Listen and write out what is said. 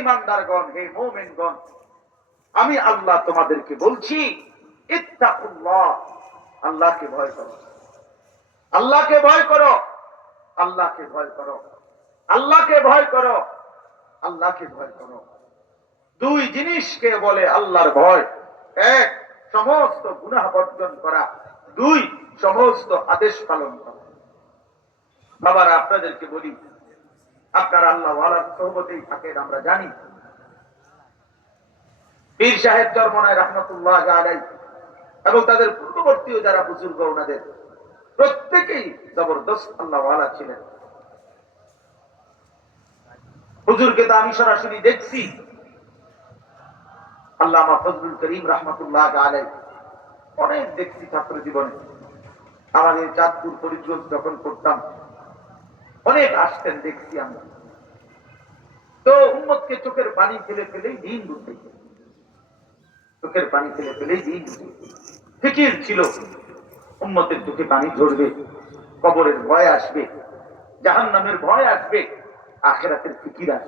ঈমানদারগণ, হে মুমিনগণ, আমি আল্লাহ তোমাদেরকে বলছি, ইত্তাকুল্লাহ, আল্লাহকে ভয় করো, আল্লাহকে ভয় করো, আল্লাহকে ভয় করো, আল্লাহকে ভয় করো, আল্লাহকে ভয় করো। দুই জিনিসকে বলে আল্লাহর ভয়। এক, সমস্ত গুনাহ বর্জন করা। দুই, সমস্ত আদেশ পালন করা। বাবারা, আপনাদেরকে বলি, আপনারা আল্লাহ ওয়ালার সোহবতেই থাকেন, আমরা জানি। পীর সাহেব চরমনায় রহমতুল্লাহ আলাইহি এবং তাদের পূর্ববর্তীও যারা বুজুর্গ, ওনাদের প্রত্যেকেই জবরদস্ত আল্লাহ ওয়ালা ছিলেন। হুজুরকে তো আমি সরাসরি দেখছি। আল্লামা ফজলুল করিম রহমতুল্লাহ আলাইহি অনেক দেখছি ছাত্র জীবনে। আমাদের চাঁদপুর পরিচয় যখন করতাম, অনেক আসতেন, দেখছি আমরা। তো উম্মতকে চোখের পানি ফেলে ফেলেই দিন বুঝতে, চোখের পানি ফেলে ফেলেই দিন ফিকির ছিল। উম্মতের চোখে পানি ঝরবে, কবরের ভয় আসবে, জাহান্নামের ভয় আসবে, আখিরাতের ফিকির আসবে।